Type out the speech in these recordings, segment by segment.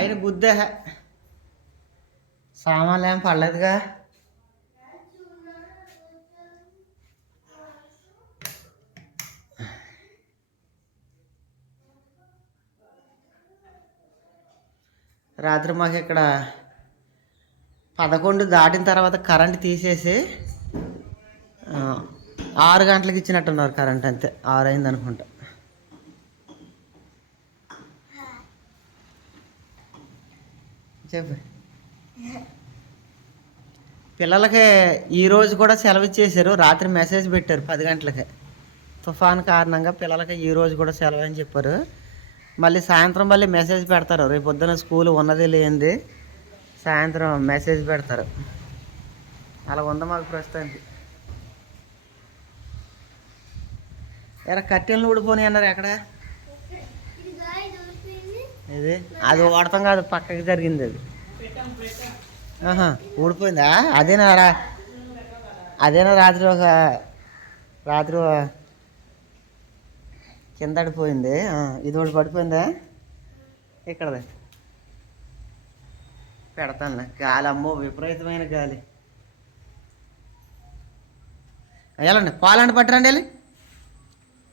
పైన గుద్దే సామాన్లు ఏం పడలేదుగా. రాత్రి మాకు ఇక్కడ పదకొండు దాటిన తర్వాత కరెంట్ తీసేసి ఆరు గంటలకు ఇచ్చినట్టున్నారు కరెంట్ అంతే. ఆరు అయింది అనుకుంటా చెప్పు. పిల్లలకి ఈ రోజు కూడా సెలవు ఇచ్చేసారు రాత్రి మెసేజ్ పెట్టారు పది గంటలకి. తుఫాన్ కారణంగా పిల్లలకి ఈ రోజు కూడా సెలవు అని చెప్పారు. మళ్ళీ సాయంత్రం మళ్ళీ మెసేజ్ పెడతారు. రేపు పొద్దున స్కూల్ ఉన్నది లేనిది సాయంత్రం మెసేజ్ పెడతారు. అలా ఉంది మాకు ప్రస్తుతానికి ఎరా కట్టెలను ఊడిపోయి అన్నారు ఎక్కడ? ఇది అది ఓడతాం కాదు పక్కకి జరిగింది అది. ఆహా ఊడిపోయిందా? అదేనా రా అదేనా రాత్రి ఒక రాత్రి కింద పడిపోయింది. ఇది ఒకటి పడిపోయిందా? ఇక్కడది. పెడతాను గాలి అమ్మో విపరీతమైన గాలి. వెళ్ళండి పాలండి పట్టరండి వెళ్ళి.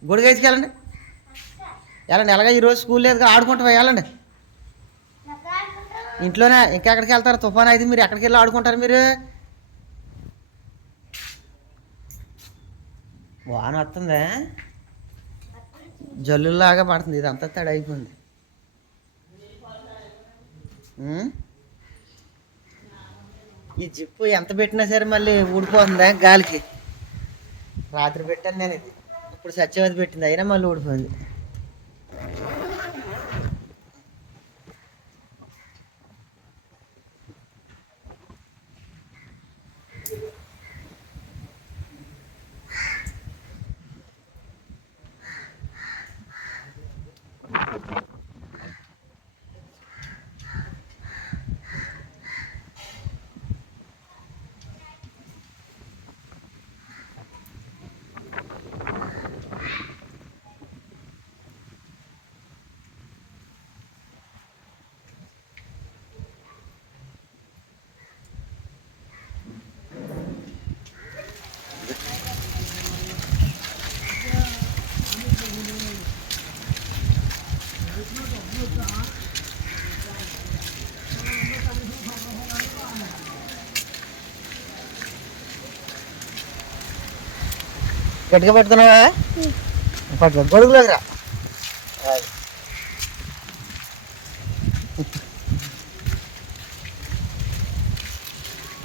గుడికి వేసుకెళ్ళండి వెళ్ళండి ఎలాగ ఈరోజు స్కూల్ లేదు ఆడుకుంటావా వెళ్ళండి. ఇంట్లోనే ఇంకెక్కడికి వెళ్తారు? తుఫాన్ అయితే మీరు ఎక్కడికి వెళ్ళి ఆడుకుంటారు మీరు? వాన వస్తుందా? జల్లులాగా పడుతుంది. ఇదంతా తడి అయిపోయింది. ఈ జిప్పు ఎంత పెట్టినా సరే మళ్ళీ ఊడిపోతుందా గాలికి? రాత్రి పెట్టాను నేను ఇది. ఇప్పుడు సత్యవతి పెట్టింది. అయినా మళ్ళీ ఊడిపోయింది. గట్టిగా పెడుతున్నావా? పట్టుకో గొడుగులోకి రా.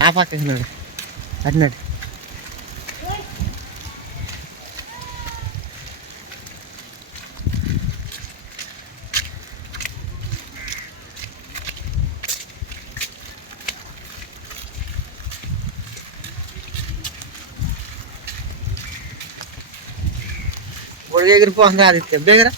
ఆ పక్కకి నాడు. అటున్నాడు ఎగిరిపోతుంది ఆదిత్య. దగ్గర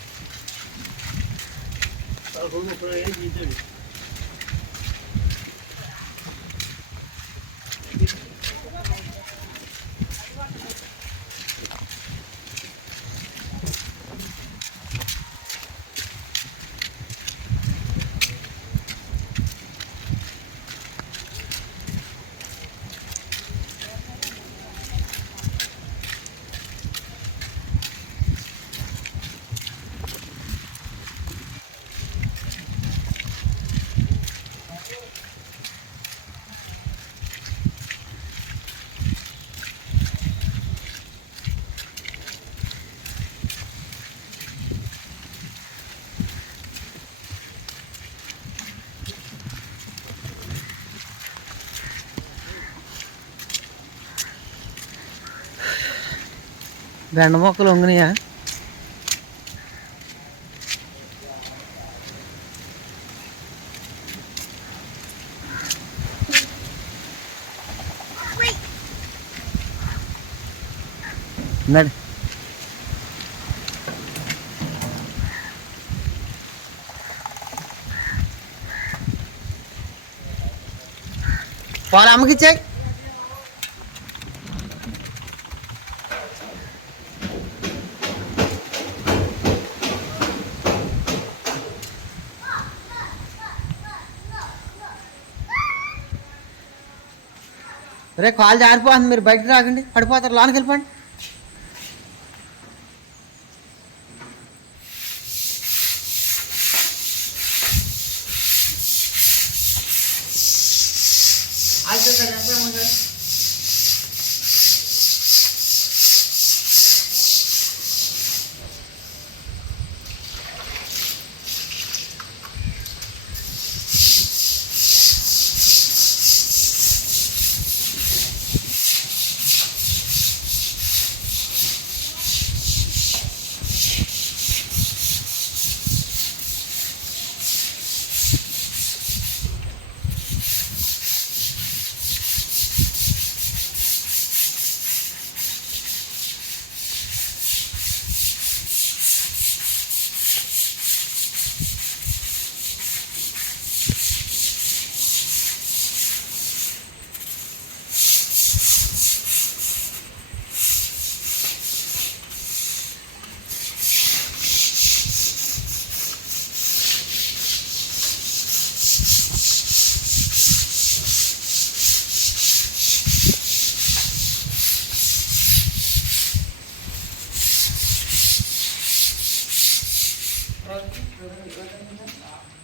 బెండ మొక్కలు వంగినాయా నడు పాలు అమ్మకిచ్చాయి రే కాల్ జారిపోతుంది మీరు బయటకు రాకండి పడిపోతారు లోనికి వెళ్ళిపోండి. 그런 교훈을 이거는 했다.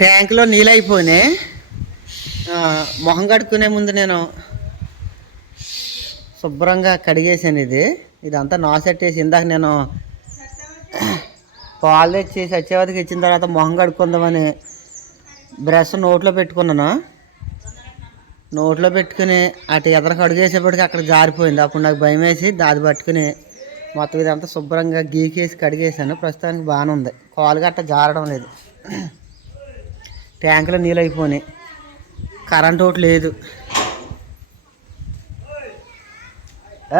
అయిపోయినాయి నీళ్ళైపోయినాయి. మొహం కడుక్కునే ముందు నేను శుభ్రంగా కడిగేసాను ఇది. ఇదంతా నాసెట్టేసి ఇందాక నేను పాలు తెచ్చి సత్యవతికి ఇచ్చిన తర్వాత మొహం కడుక్కుందామని బ్రష్ నోట్లో పెట్టుకున్నాను. నోట్లో పెట్టుకుని అటు ఎదర కడిగేసేపటికి అక్కడ జారిపోయింది. అప్పుడు నాకు భయం వేసి దాది పట్టుకుని మొత్తం ఇదంతా శుభ్రంగా గీకేసి కడిగేసాను ప్రస్తుతానికి బాగానే ఉంది. కాలు గట్ట జారడం లేదు. ట్యాంకులో నీళ్ళు అయిపోయినాయి. కరెంట్ ఒకటి లేదు.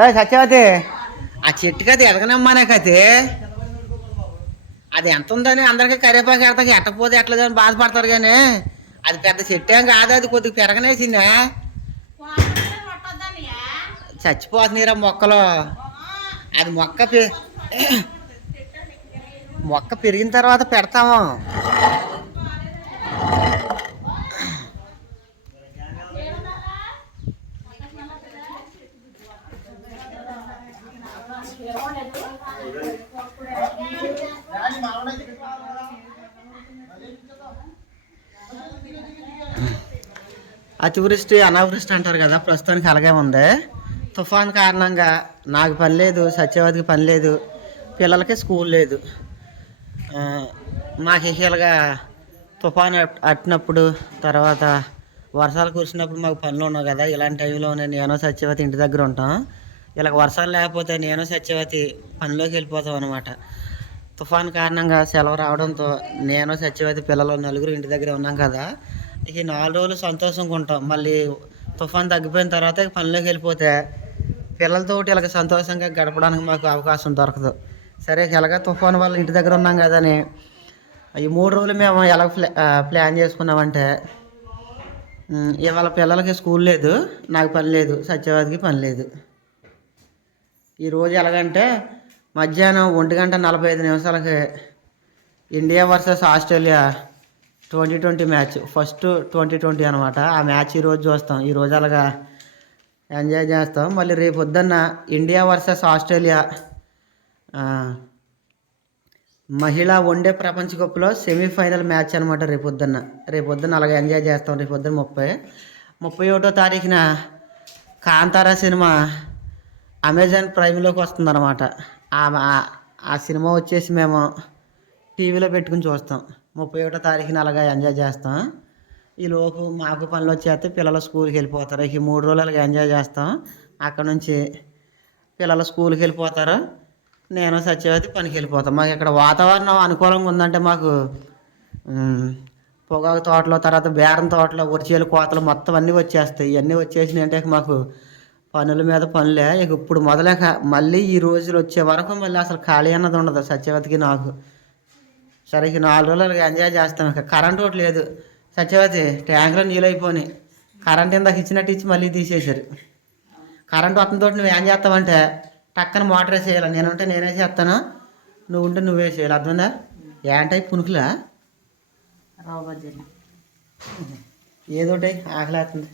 ఏ సత్యవతి ఆ చెట్టుకి అది ఎదగనమ్మా నాకు అది ఎంత ఉందని అందరికీ కరివేపాకు ఎడతాకి ఎట్టకపోతే అని బాధపడతారు కానీ అది పెద్ద చెట్టు ఏం కాదు అది కొద్దిగా పెరగనేసిందా? చచ్చిపోతున్నాయిరా మొక్కలు. అది మొక్క పె- మొక్క పెరిగిన తర్వాత పెడతాము. అతివృష్టి అనావృష్టి అంటారు కదా ప్రస్తుతానికి అలాగే ఉంది. తుఫాన్ కారణంగా నాకు పని లేదు సత్యవతికి పని లేదు పిల్లలకి స్కూల్ లేదు. మాకు ఇలాగా తుఫాన్ అట్- అట్టినప్పుడు తర్వాత వర్షాలు కురిసినప్పుడు మాకు పనులు ఉన్నావు కదా ఇలాంటి టైంలోనే నేను సత్యవతి ఇంటి దగ్గర ఉంటాం. ఇలా వర్షాలు లేకపోతే నేను సత్యవతి పనిలోకి వెళ్ళిపోతాం అనమాట తుఫాన్ కారణంగా సెలవు రావడంతో నేను సత్యవతి పిల్లలు నలుగురు ఇంటి దగ్గర ఉన్నాం కదా ఈ నాలుగు రోజులు సంతోషంగా ఉంటాం. మళ్ళీ తుఫాన్ తగ్గిపోయిన తర్వాత పనిలోకి వెళ్ళిపోతే పిల్లలతోటి ఇలాగ సంతోషంగా గడపడానికి మాకు అవకాశం దొరకదు. సరే ఎలాగ తుఫాన్ వల్ల ఇంటి దగ్గర ఉన్నాం కదని ఈ మూడు రోజులు మేము ఎలా ప్లా ప్లాన్ చేసుకున్నామంటే ఇవాళ పిల్లలకి స్కూల్ లేదు నాకు పని లేదు సత్యవాదికి పని లేదు. ఈరోజు ఎలాగంటే మధ్యాహ్నం ఒంటి గంట నలభై ఐదు నిమిషాలకి India versus Australia twenty twenty match. First twenty twenty అనమాట ఆ మ్యాచ్ ఈరోజు చూస్తాం. ఈరోజు అలాగా ఎంజాయ్ చేస్తాం. మళ్ళీ రేపు వద్దన్న ఇండియా వర్సెస్ ఆస్ట్రేలియా. మహిళా వన్డే ప్రపంచ కప్లో సెమీఫైనల్ మ్యాచ్ అనమాట రేపు పొద్దున్న. రేపు పొద్దున్న అలాగే ఎంజాయ్ చేస్తాం. రేపు పొద్దున్న ముప్పై ముప్పై ఒకటో తారీఖున కాంతారా సినిమా అమెజాన్ ప్రైమ్లోకి వస్తుందన్నమాట. ఆ ఆ- ఆ సినిమా వచ్చేసి మేము టీవీలో పెట్టుకుని చూస్తాం. ముప్పై ఒకటో తారీఖున అలాగా ఎంజాయ్ చేస్తాం. ఈ లోపు మాకు పనులు వచ్చేస్తే పిల్లలు స్కూల్కి వెళ్ళిపోతారు. ఈ మూడు రోజులు అలాగే ఎంజాయ్ చేస్తాం. అక్కడ నుంచి పిల్లలు స్కూల్కి వెళ్ళిపోతారు. నేను సత్యవతి పనికి వెళ్ళిపోతాం. మాకు ఇక్కడ వాతావరణం అనుకూలంగా ఉందంటే మాకు పొగాకు తోటలో తర్వాత బేరం తోటలో ఉరిచేలు కోతలు మొత్తం అన్నీ వచ్చేస్తాయి. ఇవన్నీ వచ్చేసినాయి అంటే మాకు పనుల మీద పనులే. ఇక ఇప్పుడు మొదలేక మళ్ళీ ఈ రోజులు వచ్చే వరకు మళ్ళీ అసలు ఖాళీ అన్నది ఉండదు. సత్యవతికి నాకు సరే ఇక నాలుగు రోజులు ఎంజాయ్ చేస్తాం. ఇక కరెంట్ ఒకటి లేదు. సత్యవతి ట్యాంకులో నీళ్ళు అయిపోయి కరెంట్ ఇందాక ఇచ్చినట్టు ఇచ్చి మళ్ళీ తీసేశారు. కరెంట్ వస్తుందో నువ్వు ఏం చేస్తావంటే టక్కన మోటార్ వేసేయాలి. నేనుంటే నేనే చేస్తాను. నువ్వు ఉంటే నువ్వే చేయాలి. అర్థమైందా? ఏంటై పునుకులా? ఏదోటి ఆకలేస్తుంది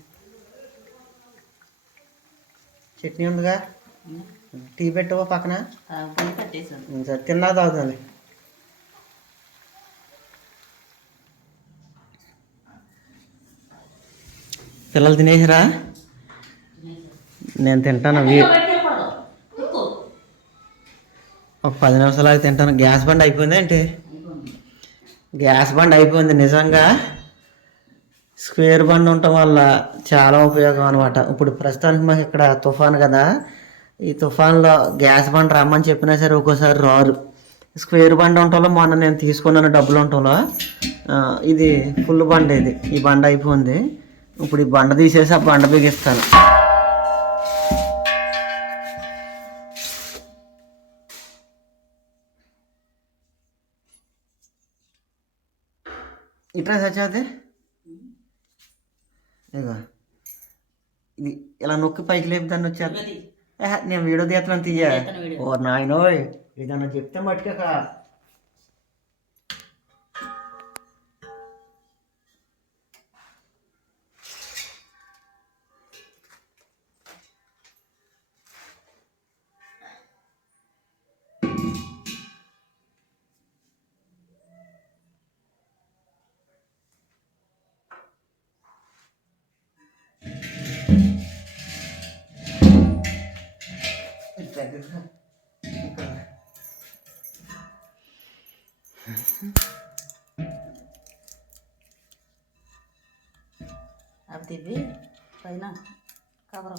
చట్నీ ఉందిగా? టీ పెట్టవా పక్కన. తిన్నా తాగుతుంది పిల్లలు తినేసిరా? నేను తింటాను వీ ఒక పది నిమిషాలు తింటాను. గ్యాస్ బండ్ అయిపోయింది ఏంటి? గ్యాస్ బండ్ అయిపోయింది నిజంగా. స్క్వేర్ బండ్ ఉండటం వల్ల చాలా ఉపయోగం అనమాట ఇప్పుడు ప్రస్తుతానికి మాకు ఇక్కడ తుఫాన్ కదా. ఈ తుఫాన్లో గ్యాస్ బండ్ రమ్మని చెప్పినా సరే ఒక్కోసారి రారు. స్క్వేర్ బండ్ ఉండటంలో మొన్న నేను తీసుకున్నాను డబ్బులు ఉండటంలో. ఇది ఫుల్ బండ్ ఇది. ఈ బండ్ అయిపోయింది. ఇప్పుడు ఈ బండ తీసేసి ఆ బండ బిగిస్తాను ఇట్లా సచ్చాది ఇది ఇలా నొక్కి పైకి లేపి దాన్ని వచ్చారు ఏహ, నేను వీడియో తీస్తున్నాను తీయ. ఓ నాయనోయ్ ఏదన్నా చెప్తే మట్టుక అవి తిప్పి పైన కవర్.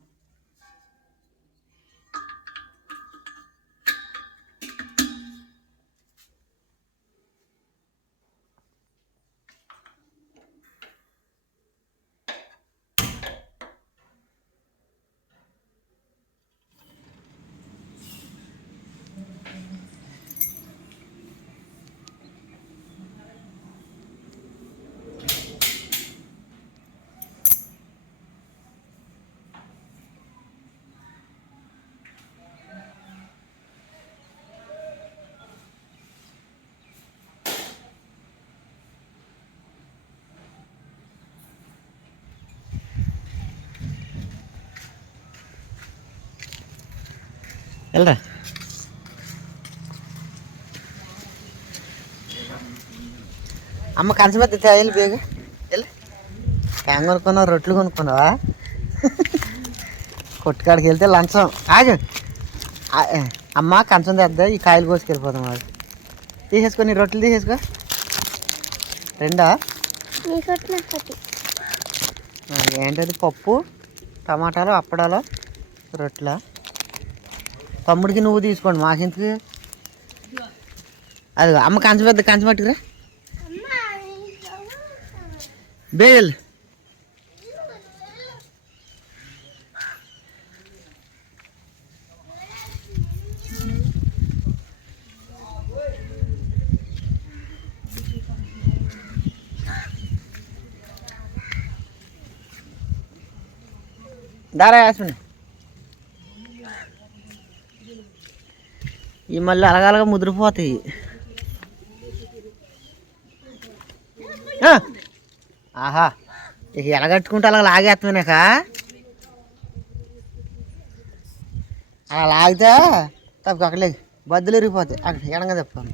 వెళ్ళరా అమ్మ కంచమెత్త తేయాలి బేగ వెళ్ళి ఏం కొనుక్కున్నావు రొట్టెలు కొనుక్కున్నావా కొట్టుకాడికి వెళ్తే లంచం ఆగు అమ్మ కంచం తెద్దా ఈ కాయలు కోసుకెళ్ళిపోతాం వాడు తీసేసుకో నీ రొట్టెలు తీసేసుకో రెండా? ఏంటది పప్పు టమాటాలు అప్పడాలు రొట్టెలా తమ్ముడికి నువ్వు తీసుకోండి మాకెందుకు? అది అమ్మ కంచం పెద్ద కంచం పట్టుకురా. బేల్. దారా యాస్మిని. ఈ మళ్ళీ అలగలగా ముదిరిపోతాయి. ఆహా ఇక ఎలగట్టుకుంటే అలా లాగేస్తామేనాక అలా లాగితే తప్పక అక్కడే బద్దలు ఇరిగిపోతాయి అక్కడ ఎడంగా చెప్తాను.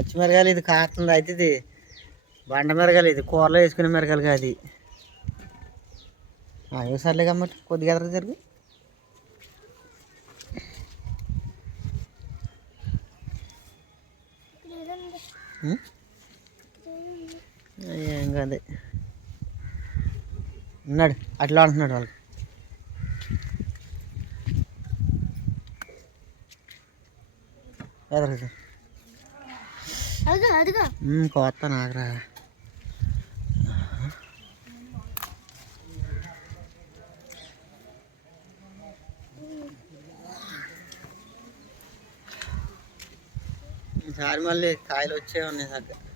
పచ్చిమిరకాయలు ఇది కాస్తుంది? అయితే ఇది బండ మిరగాయలు ఇది కూరలో వేసుకునే మిరగాయలు కాదు అవి సర్లే కమ్మటి కొద్దిగా ఎదురు జరుగు. ఏం కాదు. ఉన్నాడు అట్లా అంటున్నాడు వాళ్ళు ఎదురు కోస్తా నాగరా ఈసారి మళ్ళీ కాయలు వచ్చే ఉన్నాయి దగ్గర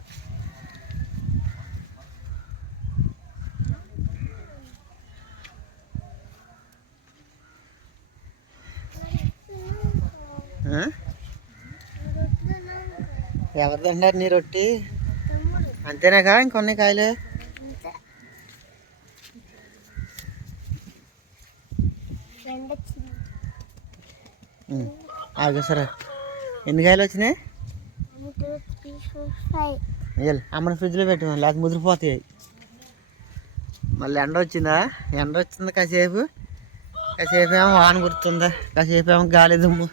ఎవరు తింటారు నీ రొట్టి? అంతేనాకా ఇంకొన్ని కాయలు? అదే సరే. ఎన్ని కాయలు వచ్చినాయి? అమ్మని ఫ్రిడ్జ్లో పెట్టు లేకపోతే ముదిరిపోతాయి. మళ్ళీ ఎండ వచ్చిందా? ఎండ వచ్చింది కాసేపు. కాసేపు ఏమో వాన గుర్తుందా కాసేపు ఏమో గాలి దుమ్ము.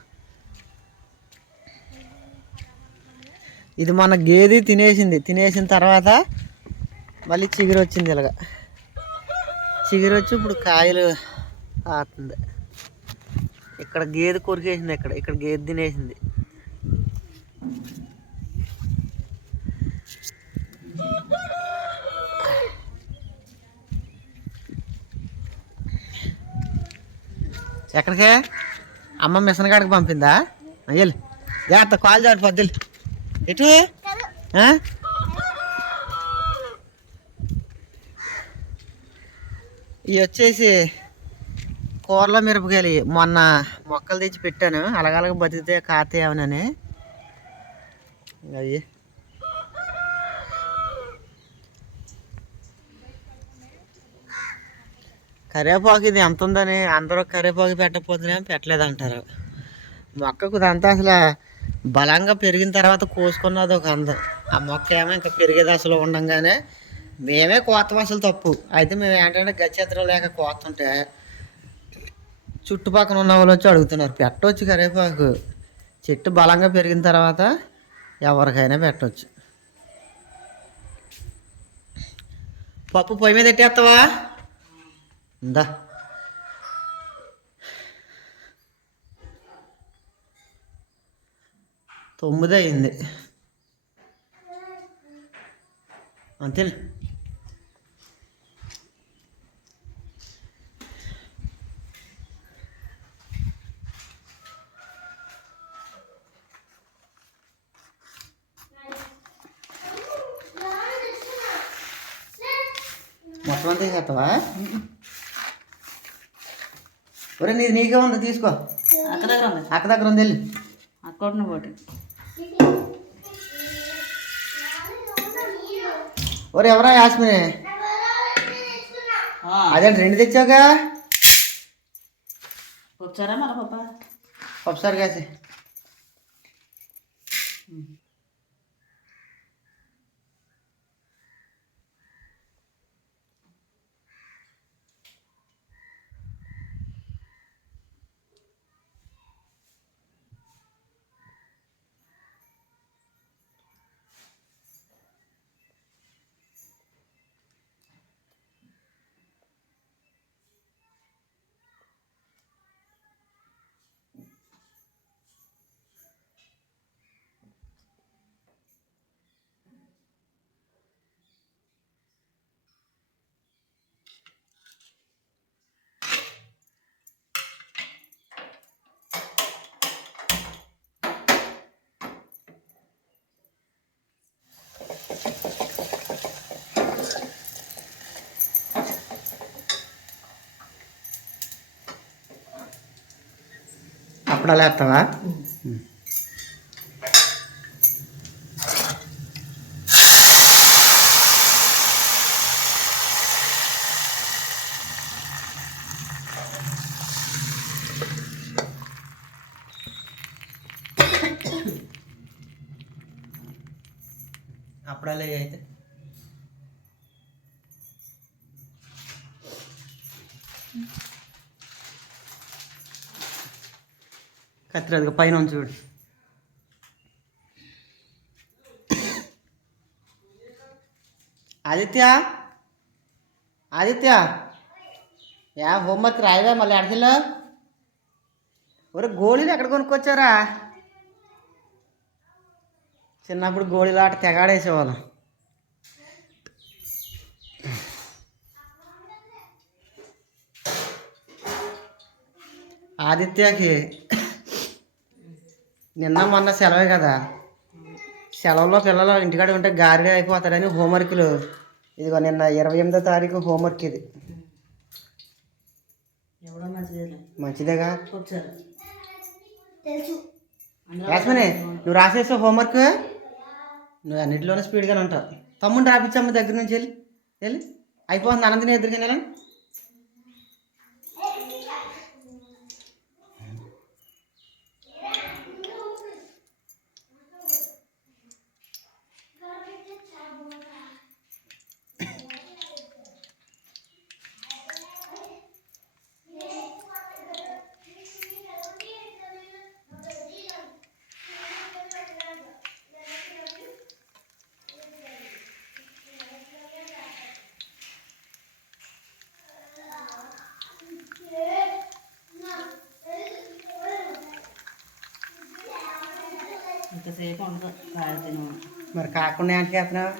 ఇది మన గేది తినేసింది. తినేసిన తర్వాత మళ్ళీ చిగురు వచ్చింది ఇలాగ. చిగురు వచ్చి ఇప్పుడు కాయలు ఆతుంది ఇక్కడ గేదె కొరికేసింది ఇక్కడ. ఇక్కడ గేదె తినేసింది. ఎక్కడికే? అమ్మ మిషన్ కాడికి పంపిందా? అయ్యలు జాగ్రత్త కాల్ చాటు పొద్దులు ఎటు? ఇవి వచ్చేసి కూరలో మిరపకాయలు. మొన్న మొక్కలు తెచ్చి పెట్టాను. అలగలగ బతికితే కాతేమనని అవి కరివేపాకు ఇది ఎంత ఉందని అందరూ కరివేపాకు పెట్టకపోతేనే పెట్టలేదు అంటారు మొక్కకు ఇదంతా అసలు బలంగా పెరిగిన తర్వాత కోసుకున్నది ఒక అందం. ఆ మొక్క ఏమో ఇంకా పెరిగేది అసలు ఉండంగానే మేమే కోత అసలు తప్పు. అయితే మేము ఏంటంటే గచ్చేత్రం లేక కోతుంటే చుట్టుపక్కల ఉన్న వాళ్ళు వచ్చి అడుగుతున్నారు పెట్టవచ్చు కరేపాకు చెట్టు బలంగా పెరిగిన తర్వాత ఎవరికైనా పెట్టవచ్చు పప్పు పొయ్యి మీద ఎట్టేస్తావా ఇందా. తొమ్మిది అయింది అంతే. మొత్తం అంతా చేస్తావా? ఒరే నీది నీకే ఉంది తీసుకో. అక్కడ దగ్గర ఉంది. అక్క దగ్గర ఉంది వెళ్ళి. అక్కడ పోటీ. ఒరే ఎవరా యాస్మిని? అదే రెండు తెచ్చావుగా? వచ్చారా మన పాప ఒకసారి కాసి. అప్పుడు అలా వేస్తావా అప్పుడు అలా అయితే కత్తిరి అదిగో పైన ఉంది చూడు ఆదిత్య ఆదిత్య యా హోంవర్క్ రాయవా మళ్ళీ అడగిలో ఒరే గోళీలు ఎక్కడ కొనుక్కొచ్చారా చిన్నప్పుడు గోళీలు ఆట తెగాడేసేవాళ్ళం ఆదిత్యకి నిన్న మొన్న సెలవే కదా. సెలవులో పిల్లలు ఇంటికాడ ఉంటే గారిడే అయిపోతారని హోంవర్క్లు. ఇదిగో నిన్న ఇరవై ఎనిమిదో తారీఖు హోంవర్క్ ఇది. మంచిదేగా? యాస్మని నువ్వు రాసేసావు హోంవర్క్? నువ్వు అన్నింటిలోనే స్పీడ్గానే ఉంటావు. తమ్ముడు రాపించమ్మ దగ్గర నుంచి వెళ్ళి వెళ్ళి. అయిపోతుంది అనంతని ఎదురుగా నెల ఇంతసేపు ఉండదు కాయ మరి కాకుండా ఏంటి చేస్తున్నావు